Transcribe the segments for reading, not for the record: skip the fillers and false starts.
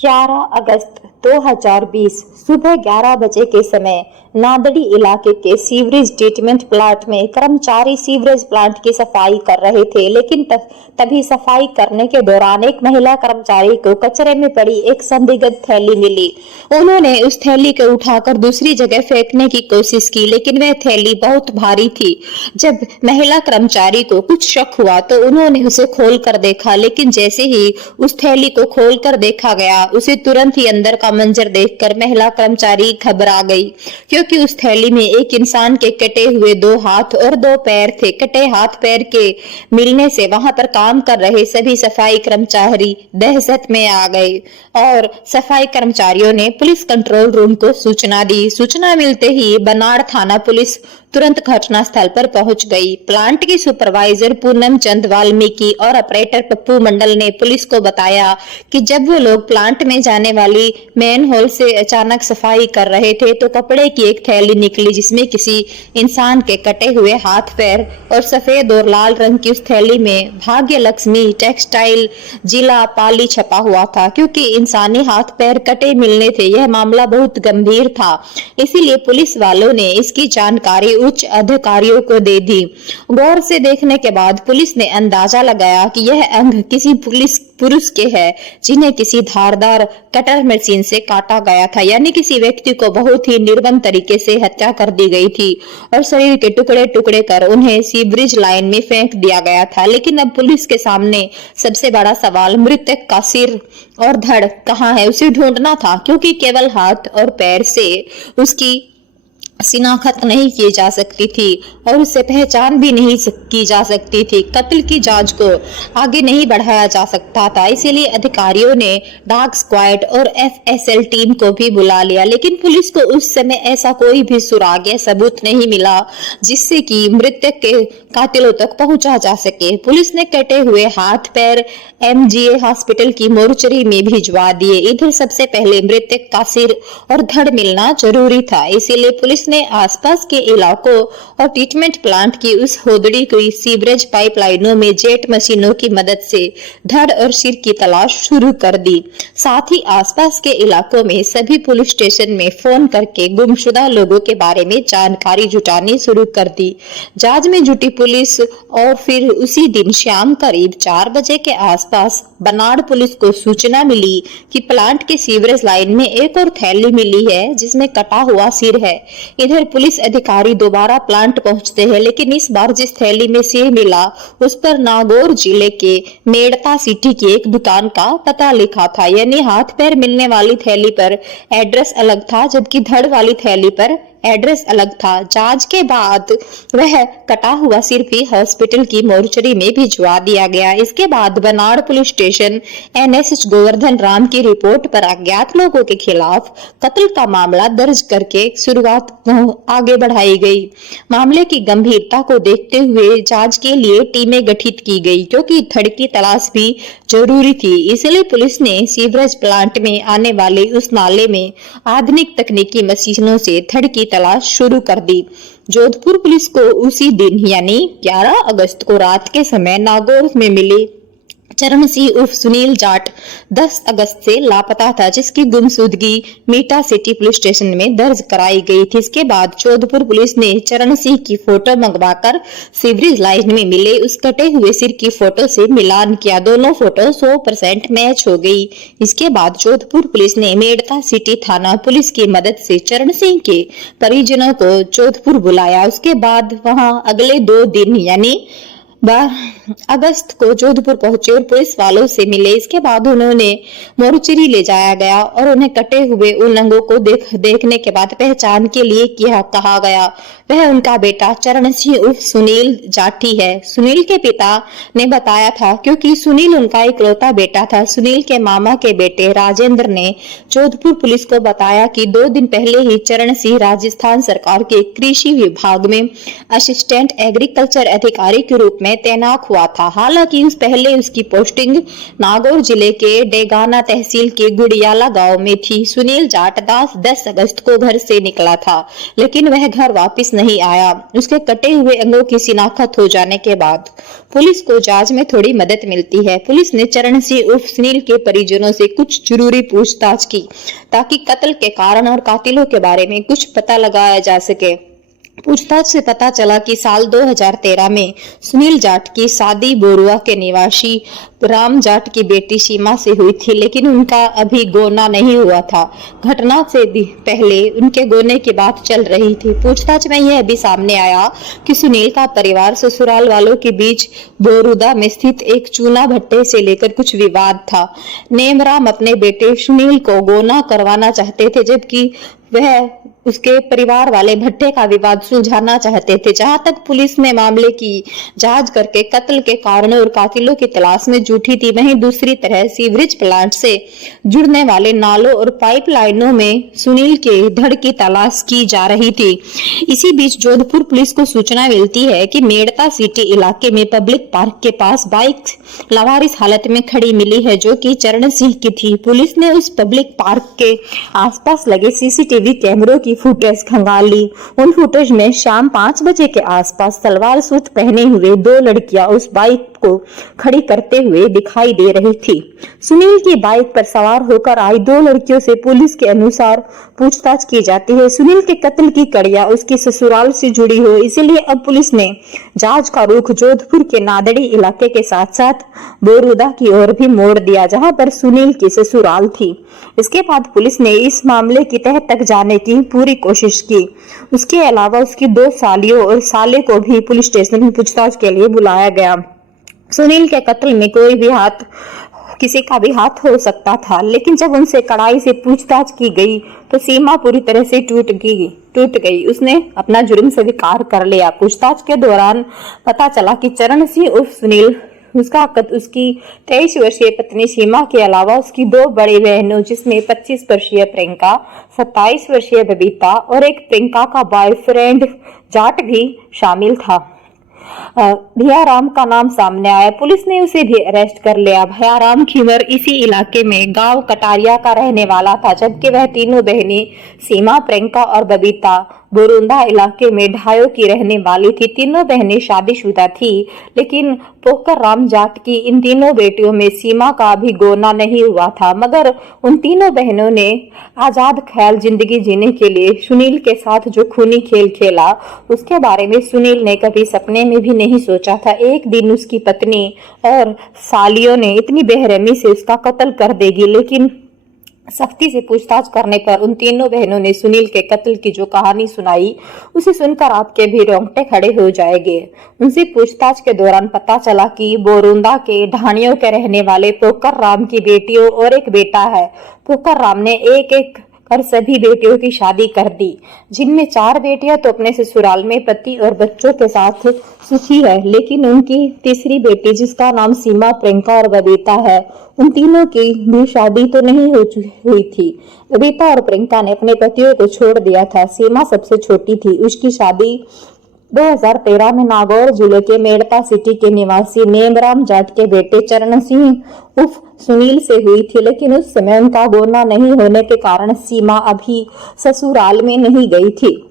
11 अगस्त 2020 सुबह 11 बजे के समय नांदड़ी इलाके के सीवरेज ट्रीटमेंट प्लांट में कर्मचारी सीवरेज प्लांट की सफाई कर रहे थे, लेकिन तभी सफाई करने के दौरान एक महिला कर्मचारी को कचरे में पड़ी एक संदिग्ध थैली मिली। उन्होंने उस थैली को उठाकर दूसरी जगह फेंकने की कोशिश की, लेकिन वह थैली बहुत भारी थी। जब महिला कर्मचारी को कुछ शक हुआ तो उन्होंने उसे खोल कर देखा, लेकिन जैसे ही उस थैली को खोल कर देखा गया, उसे तुरंत ही अंदर का मंजर देखकर महिला कर्मचारी घबरा गई, क्योंकि उस थैली में एक इंसान के कटे हुए 2 हाथ और 2 पैर थे। कटे हाथ पैर के मिलने से वहां पर काम कर रहे सभी सफाई कर्मचारी दहशत में आ गए और सफाई कर्मचारियों ने पुलिस कंट्रोल रूम को सूचना दी। सूचना मिलते ही बनाड़ थाना पुलिस तुरंत घटनास्थल पर पहुंच गई। प्लांट की सुपरवाइजर पूनम चंद वाल्मीकि और ऑपरेटर पप्पू मंडल ने पुलिस को बताया कि जब वो लोग प्लांट में जाने वाली मेन होल से अचानक सफाई कर रहे थे तो कपड़े की एक थैली निकली, जिसमें किसी इंसान के कटे हुए हाथ पैर और सफेद और लाल रंग की उस थैली में भाग्य लक्ष्मी टेक्सटाइल जिला पाली छपा हुआ था। क्योंकि इंसानी हाथ पैर कटे मिलने थे, यह मामला बहुत गंभीर था, इसीलिए पुलिस वालों ने इसकी जानकारी उच्च अधिकारियों को दे दी। गौर से देखने के बाद पुलिस ने अंदाजा लगाया कि यह अंग किसी पुरुष के हैं, जिन्हें किसी धारदार कटर मशीन से काटा गया था, यानी किसी व्यक्ति को बहुत ही निर्मम तरीके से हत्या कर दी गई थी और शरीर के टुकड़े टुकड़े कर उन्हें सीवरेज लाइन में फेंक दिया गया था। लेकिन अब पुलिस के सामने सबसे बड़ा सवाल मृतक का सिर और धड़ कहाँ है, उसे ढूंढना था, क्योंकि केवल हाथ और पैर से उसकी शिनाख्त नहीं की जा सकती थी और उससे पहचान भी नहीं की जा सकती थी। कत्ल की जांच को आगे नहीं बढ़ाया जा सकता था, इसीलिए अधिकारियों ने डॉग स्क्वाड और एफएसएल टीम को भी बुला लिया, लेकिन पुलिस को उस समय ऐसा कोई भी सुराग या सबूत नहीं मिला जिससे कि मृतक के कातिलों तक पहुंचा जा सके। पुलिस ने कटे हुए हाथ पैर एमजीए हॉस्पिटल की मोर्चरी में भिजवा दिए। इधर सबसे पहले मृतक का सिर और धड़ मिलना जरूरी था, इसीलिए पुलिस ने आसपास के इलाकों और ट्रीटमेंट प्लांट की उस होदड़ी की सीवरेज पाइपलाइनों में जेट मशीनों की मदद से धड़ और सिर की तलाश शुरू कर दी। साथ ही आसपास के इलाकों में सभी पुलिस स्टेशन में फोन करके गुमशुदा लोगों के बारे में जानकारी जुटानी शुरू कर दी। जांच में जुटी पुलिस और फिर उसी दिन शाम करीब 4 बजे के आसपास बनाड़ पुलिस को सूचना मिली कि प्लांट के सीवरेज लाइन में एक और थैली मिली है जिसमें कटा हुआ सिर है। इधर पुलिस अधिकारी दोबारा प्लांट पहुंचते हैं, लेकिन इस बार जिस थैली में सिर मिला उस पर नागौर जिले के मेड़ता सिटी की एक दुकान का पता लिखा था, यानी हाथ पैर मिलने वाली थैली पर एड्रेस अलग था, जबकि धड़ वाली थैली पर एड्रेस अलग था। जांच के बाद वह कटा हुआ सिर भी हॉस्पिटल की मोर्चरी में भिजवा दिया गया। इसके बाद बनाड़ पुलिस स्टेशन एनएसएच गोवर्धन राम की रिपोर्ट पर अज्ञात लोगों के खिलाफ कत्ल का मामला दर्ज करके शुरुआत आगे बढ़ाई गई। मामले की गंभीरता को देखते हुए जांच के लिए टीमें गठित की गई, क्योंकि धड़ की तलाश भी जरूरी थी। इसलिए पुलिस ने सीवरेज प्लांट में आने वाले उस नाले में आधुनिक तकनीकी मशीनों से धड़ की तलाश शुरू कर दी। जोधपुर पुलिस को उसी दिन यानी 11 अगस्त को रात के समय नागौर में मिली चरण सिंह उर्फ सुनील जाट 10 अगस्त से लापता था, जिसकी गुमशुदगी मीटा सिटी पुलिस स्टेशन में दर्ज कराई गई थी। इसके बाद जोधपुर पुलिस ने चरण सिंह की फोटो मंगवाकर सीवरेज लाइन में मिले उस कटे हुए सिर की फोटो से मिलान किया। दोनों फोटो 100% मैच हो गई। इसके बाद जोधपुर पुलिस ने मेड़ता सिटी थाना पुलिस की मदद से चरण सिंह के परिजनों को जोधपुर बुलाया। उसके बाद वहां अगले 2 दिन यानी 12 अगस्त को जोधपुर पहुंचे और पुलिस वालों से मिले। इसके बाद उन्होंने मोर्चरी ले जाया गया और उन्हें कटे हुए उन अंगों को देखने के बाद पहचान के लिए कहा गया। वह उनका बेटा चरण सिंह उर्फ सुनील जाठी है। सुनील के पिता ने बताया था, क्योंकि सुनील उनका इकलौता बेटा था। सुनील के मामा के बेटे राजेंद्र ने जोधपुर पुलिस को बताया कि 2 दिन पहले ही चरण सिंह राजस्थान सरकार के कृषि विभाग में असिस्टेंट एग्रीकल्चर अधिकारी के रूप में में तैनात हुआ था। हालांकि उस पहले उसकी पोस्टिंग नागौर जिले के डेगाना तहसील के गुड़ियाला गांव में थी। सुनील जाट 10 अगस्त को घर से निकला था, लेकिन वह घर वापस नहीं आया। उसके कटे हुए अंगों की शिनाख्त हो जाने के बाद पुलिस को जांच में थोड़ी मदद मिलती है। पुलिस ने चरण सिंह उर्फ सुनील के परिजनों से कुछ जरूरी पूछताछ की ताकि कत्ल के कारण और कातिलों के बारे में कुछ पता लगाया जा सके। पूछताछ से पता चला कि साल 2013 में सुनील जाट की शादी बोरुआ के निवासी राम जाट की बेटी सीमा से हुई थी, लेकिन उनका अभी गोना नहीं हुआ था। घटना से पहले उनके गोने की बात चल रही थी। पूछताछ में यह भी सामने आया कि सुनील का परिवार ससुराल वालों के बीच बोरुदा में स्थित एक चूना भट्टे से लेकर कुछ विवाद था। नेमराम अपने बेटे सुनील को गोना करवाना चाहते थे, जबकि वह उसके परिवार वाले भट्टे का विवाद सुलझाना चाहते थे। जहां तक पुलिस ने मामले की जांच करके कत्ल के कारणों और कातिलों की तलाश में जुटी थी, वहीं दूसरी तरह सीवरेज प्लांट से जुड़ने वाले नालों और पाइपलाइनों में सुनील के धड़ की तलाश की जा रही थी। इसी बीच जोधपुर पुलिस को सूचना मिलती है कि मेड़ता सिटी इलाके में पब्लिक पार्क के पास बाइक लावारिस हालत में खड़ी मिली है, जो कि चरण सिंह की थी। पुलिस ने उस पब्लिक पार्क के आसपास लगे सीसीटीवी कैमरों की फुटेज खंगाली। उन फुटेज में शाम 5 बजे के आसपास सलवार सूट पहने हुए 2 लड़कियां उस बाइक को खड़ी करते हुए दिखाई दे रही थी। सुनील की बाइक पर सवार होकर आई 2 लड़कियों से पुलिस के अनुसार पूछताछ की जाती है। सुनील के कत्ल की कड़ियां उसके ससुराल से जुड़ी हो, इसलिए अब पुलिस ने जांच का रुख जोधपुर के नादड़ी इलाके के साथ साथ बोरुदा की ओर भी मोड़ दिया, जहां पर सुनील की ससुराल थी। इसके बाद पुलिस ने इस मामले की तह तक जाने की पूरी कोशिश की। उसके अलावा उसकी 2 सालियों और साले को भी पुलिस स्टेशन में पूछताछ के लिए बुलाया गया। सुनील के कत्ल में किसी का भी हाथ हो सकता था, लेकिन जब उनसे कड़ाई से पूछताछ की गई तो सीमा पूरी तरह से टूट गई। उसने अपना जुर्म स्वीकार कर लिया। पूछताछ के दौरान पता चला कि चरण सिंह उर्फ सुनील उसकी 23 वर्षीय पत्नी सीमा के अलावा उसकी 2 बड़ी बहनों, जिसमें 25 वर्षीय प्रियंका, 27 वर्षीय बबीता और एक प्रियंका का बॉयफ्रेंड जाट भी शामिल था। भैयाराम का नाम सामने आया। पुलिस ने उसे भी अरेस्ट कर लिया। भैयाराम खीवर इसी इलाके में गांव कटारिया का रहने वाला था, जबकि वह तीनों बहनें सीमा, प्रियंका और बबीता बोरुंदा इलाके में ढायों की रहने वाली थी। तीनों बहनें शादीशुदा थी, लेकिन पोकर राम जाट की इन तीनों बेटियों में सीमा का भी गोना नहीं हुआ था। मगर उन तीनों बहनों ने आजाद ख्याल जिंदगी जीने के लिए सुनील के साथ जो खूनी खेल खेला, उसके बारे में सुनील ने कभी सपने में भी नहीं सोचा था। एक दिन उसकी पत्नी और सालियों ने इतनी बेरहमी से उसका कत्ल कर देगी, लेकिन सख्ती से पूछताछ करने पर उन तीनों बहनों ने सुनील के कत्ल की जो कहानी सुनाई, उसे सुनकर आपके भी रोंगटे खड़े हो जाएंगे। उनसे पूछताछ के दौरान पता चला कि बोरुंदा के ढाणियों के रहने वाले पोकर राम की बेटियों और एक बेटा है। पोकर राम ने एक एक कर सभी बेटियों की शादी कर दी, जिनमें 4 बेटियां तो अपने ससुराल में पति और बच्चों के साथ सुखी है, लेकिन उनकी तीसरी बेटी, जिसका नाम सीमा, प्रियंका और बबीता है, उन तीनों की भी शादी तो नहीं हुई थी। बबीता और प्रियंका ने अपने पतियों को छोड़ दिया था। सीमा सबसे छोटी थी। उसकी शादी 2013 में नागौर जिले के मेड़ता सिटी के निवासी नेमराम जाट के बेटे चरण सिंह उर्फ सुनील से हुई थी, लेकिन उस समय उनका गोना नहीं होने के कारण सीमा अभी ससुराल में नहीं गई थी।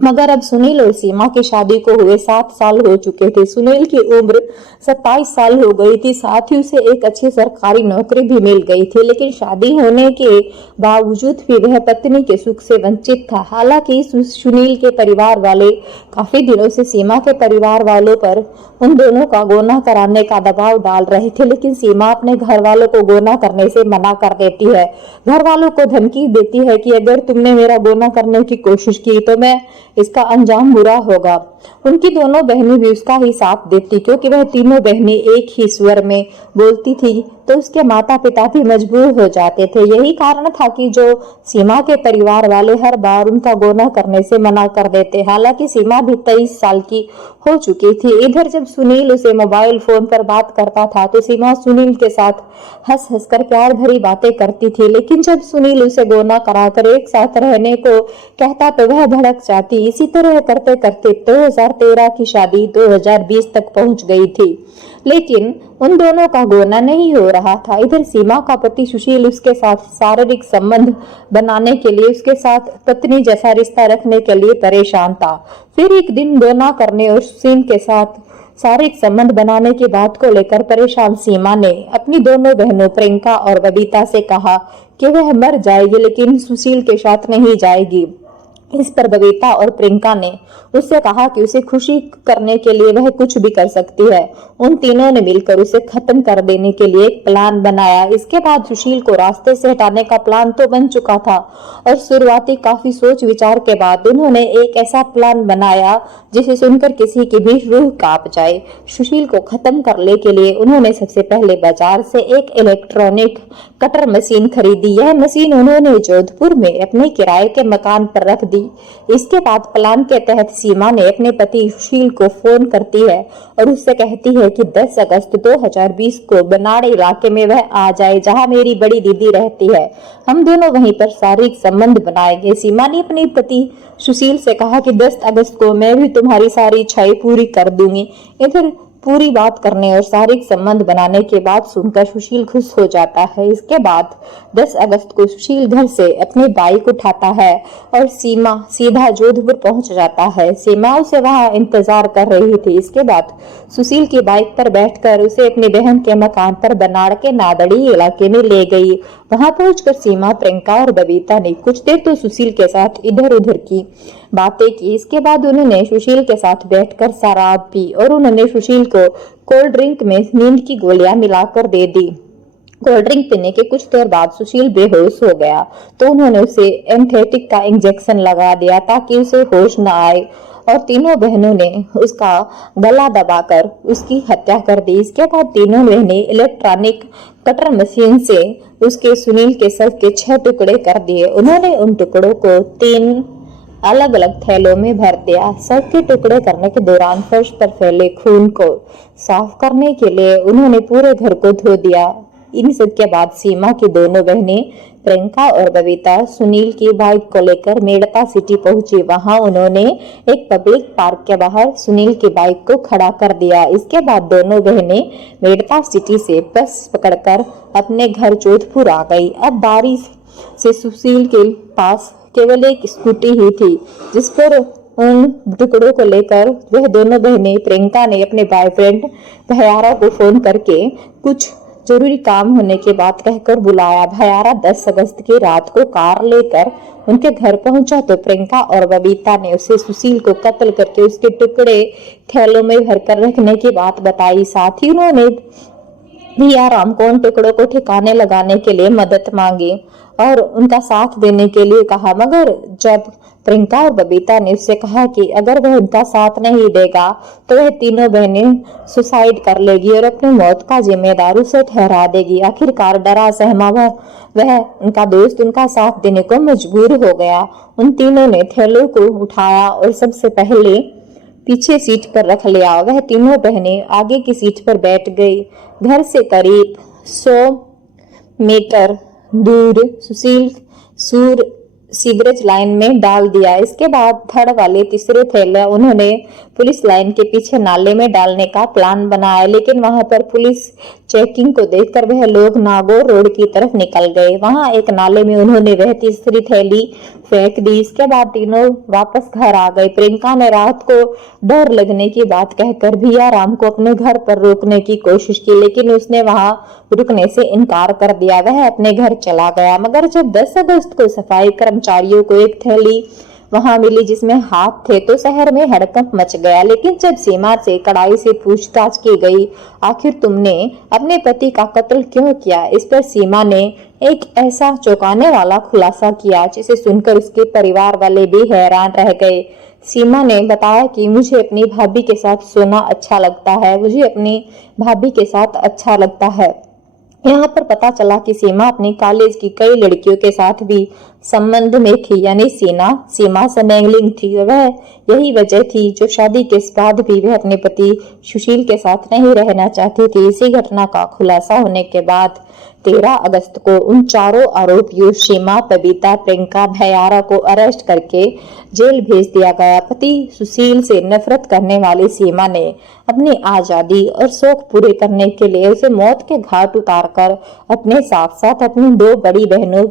मगर अब सुनील और सीमा की शादी को हुए 7 साल हो चुके थे। सुनील की उम्र 27 साल हो गई थी, साथ ही उसे एक अच्छी सरकारी नौकरी भी मिल गई थी, लेकिन शादी होने के बावजूद भी वह पत्नी के सुख से वंचित था। हालांकि सुनील के परिवार वाले काफी दिनों से सीमा के परिवार वालों पर उन दोनों का गोना कराने का दबाव डाल रहे थे, लेकिन सीमा अपने घर वालों को गोना करने से मना कर देती है। घर वालों को धमकी देती है कि अगर तुमने मेरा गोना करने की कोशिश की तो मैं इसका अंजाम बुरा होगा। उनकी दोनों बहनें भी उसका ही साथ देती, क्योंकि वह तीनों बहनें एक ही स्वर में बोलती थी, तो उसके माता पिता भी मजबूर हो जाते थे। यही कारण था कि जो सीमा के परिवार वाले हर बार उनका गोना करने से मना कर देते। हालांकि सीमा भी 23 साल की हो चुकी थी। इधर जब सुनील उसे मोबाइल फोन पर बात करता था तो सीमा सुनील के साथ हंस हंस कर प्यार भरी बातें करती थी, लेकिन जब सुनील उसे गोना कराकर एक साथ रहने को कहता तो वह भड़क जाती। इसी तरह करते करते 2 2013 की शादी 2020 तक पहुंच गई थी, लेकिन उन दोनों का गोना नहीं हो रहा था। इधर सीमा का पति सुशील उसके साथ शारीरिक संबंध बनाने के लिए, उसके साथ पत्नी जैसा रिश्ता रखने के लिए परेशान था। फिर एक दिन गोना करने और सुशील के साथ शारीरिक संबंध बनाने की बात को लेकर परेशान सीमा ने अपनी दोनों बहनों प्रियंका और बबीता से कहा कि वह मर जाएगी लेकिन सुशील के साथ नहीं जाएगी। इस पर बबीता और प्रियंका ने उससे कहा कि उसे खुशी करने के लिए वह कुछ भी कर सकती है। उन तीनों ने मिलकर उसे खत्म कर देने के लिए एक प्लान बनाया। इसके बाद सुशील को रास्ते से हटाने का प्लान तो बन चुका था और शुरुआती काफी सोच विचार के बाद उन्होंने एक ऐसा प्लान बनाया जिसे सुनकर किसी की भी रूह कांप जाए। सुशील को खत्म करने के लिए उन्होंने सबसे पहले बाजार से एक इलेक्ट्रॉनिक कटर मशीन खरीदी। यह मशीन उन्होंने जोधपुर में अपने किराए के मकान पर रख दी। इसके बाद प्लान के तहत सीमा ने अपने पति सुशील को फोन करती है और उससे कहती है कि 10 अगस्त 2020 को बनाड़े इलाके में वह आ जाए जहां मेरी बड़ी दीदी रहती है। हम दोनों वहीं पर शारीरिक संबंध बनाएंगे। सीमा ने अपने पति सुशील से कहा कि 10 अगस्त को मैं भी तुम्हारी सारी इच्छाएं पूरी कर दूंगी। इधर पूरी बात करने और शारीरिक संबंध बनाने के बाद सुनकर सुशील खुश हो जाता है। इसके बाद 10 अगस्त को सुशील घर से अपनी बाइक उठाता है और सीमा सीधा जोधपुर पहुंच जाता है। सीमा उसे वहां इंतजार कर रही थी। इसके बाद सुशील की बाइक पर बैठकर उसे अपनी बहन के मकान पर बनाड़ के नादड़ी इलाके में ले गई। वहां पहुंचकर सीमा, प्रियंका और बबीता ने कुछ देर तो सुशील के साथ इधर उधर की बातें की। इसके बाद उन्होंने सुशील के साथ बैठकर शराब पी और उन्होंने सुशील को कोल्ड ड्रिंक में नींद की गोलियां मिलाकर दे दी। कोल्ड ड्रिंक पीने के कुछ देर बाद सुशील बेहोश हो गया तो उन्होंने उसे एनेस्थेटिक का इंजेक्शन लगा दिया ताकि उसे होश न आए और तीनों बहनों ने उसका गला दबाकर उसकी हत्या कर दी। इसके बाद तीनों बहनें इलेक्ट्रॉनिक कटर मशीन से उसके सुनील के शव के 6 टुकड़े कर दिए। उन्होंने उन टुकड़ों को 3 अलग अलग थैलों में भर दिया। शव के टुकड़े करने के दौरान फर्श पर फैले खून को साफ करने के लिए उन्होंने पूरे घर को धो दिया। इन सब के बाद सीमा की दोनों बहनें प्रियंका और बबीता सुनील की बाइक को लेकर मेड़ता सिटी पहुंची। वहां उन्होंने एक पब्लिक पार्क के बाहर सुनील की बाइक को खड़ा कर दिया। इसके बाद दोनों बहनें मेड़ता सिटी से बस पकड़कर अपने घर जोधपुर आ गई। अब बारिश से सुशील के पास केवल एक स्कूटी ही थी जिस पर उन टुकड़ों को लेकर वह दोनों बहनें, प्रियंका ने अपने बॉयफ्रेंड भैयारा को फोन करके कुछ जरूरी काम होने के बाद कहकर बुलाया। भैयारा 10 अगस्त की रात को कार लेकर उनके घर पहुंचा तो प्रियंका और बबीता ने उसे सुशील को कत्ल करके उसके टुकड़े थैलों में भरकर रखने की बात बताई। साथ ही उन्होंने भैयाराम को उन टुकड़ों को ठिकाने लगाने के लिए मदद मांगी और उनका साथ देने के लिए कहा, मगर जब प्रियंका और बबीता ने उससे कहा कि अगर वह उनका साथ नहीं देगा तो वह तीनों बहनें सुसाइड कर लेगी और अपनी मौत का जिम्मेदार उसे ठहरा देगी। आखिरकार डरा सहमा वह उनका दोस्त उनका साथ देने को मजबूर हो गया। उन तीनों ने थैलों को उठाया और सबसे पहले पीछे सीट पर रख लिया। वह तीनों बहनें आगे की सीट पर बैठ गई। घर से करीब 100 मीटर दूर सुशील सीवरेज लाइन में डाल दिया। इसके बाद थर्ड वाले तीसरे थैले उन्होंने पुलिस लाइन के पीछे नाले में डालने का प्लान बनाया, लेकिन वहां पर पुलिस चेकिंग को देखकर वह लोग नागौर रोड की तरफ निकल गए। वहां एक नाले में उन्होंने वह तीसरी थैली फेंक दी। इसके बाद तीनों वापस घर आ गए। प्रियंका ने रात को डर लगने की बात कहकर भैयाराम को अपने घर पर रोकने की कोशिश की, लेकिन उसने वहां रुकने से इनकार कर दिया। वह अपने घर चला गया। मगर जब 10 अगस्त को सफाई कर्मचारियों को एक थैली वहां मिली जिसमें हाथ थे तो शहर में हड़कंप मच गया। लेकिन जब सीमा से कड़ाई से पूछताछ की गई, आखिर तुमने अपने पति का कत्ल क्यों किया, इस पर सीमा ने एक ऐसा चौंकाने वाला खुलासा किया जिसे सुनकर उसके परिवार वाले भी हैरान रह गए। सीमा ने बताया कि मुझे अपनी भाभी के साथ सोना अच्छा लगता है, मुझे अपनी भाभी के साथ अच्छा लगता है। यहाँ पर पता चला कि सीमा अपनी कॉलेज की कई लड़कियों के साथ भी संबंध में थी, यानी सीमा से नेंगलिंग थी। वह यही वजह थी जो शादी के बाद भी वह अपने पति सुशील के साथ नहीं रहना चाहती थी। इसी घटना का खुलासा होने के बाद 13 अगस्त को उन चारों आरोपियों सीमा, बबीता, प्रियंका, भैयारा को अरेस्ट करके जेल भेज दिया गया। पति सुशील से नफरत करने वाली सीमा ने अपनी आजादी और शौक पूरे करने के लिए उसे मौत के घाट उतारकर अपने साथ साथ अपनी 2 बड़ी बहनों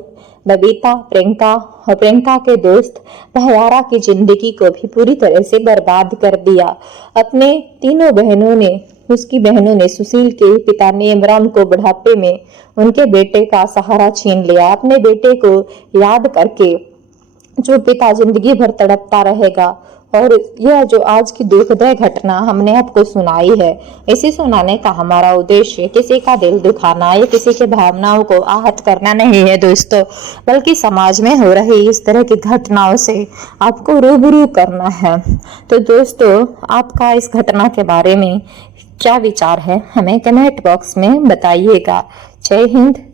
बबीता, प्रियंका के दोस्त भैयारा की जिंदगी को भी पूरी तरह से बर्बाद कर दिया। अपने तीनों उसकी बहनों ने सुशील के पिता नेमराम को बुढ़ापे में उनके बेटे का सहारा छीन लिया। अपने बेटे को याद करके जो पिता जिंदगी भर तड़पता रहेगा। और यह जो आज की दुखद घटना हमने आपको सुनाई है, इसे सुनाने का हमारा उद्देश्य किसी का दिल दुखाना या किसी के भावनाओं को आहत करना नहीं है दोस्तों, बल्कि समाज में हो रही इस तरह की घटनाओं से आपको रूबरू करना है। तो दोस्तों, आपका इस घटना के बारे में क्या विचार है, हमें कमेंट बॉक्स में बताइएगा। जय हिंद।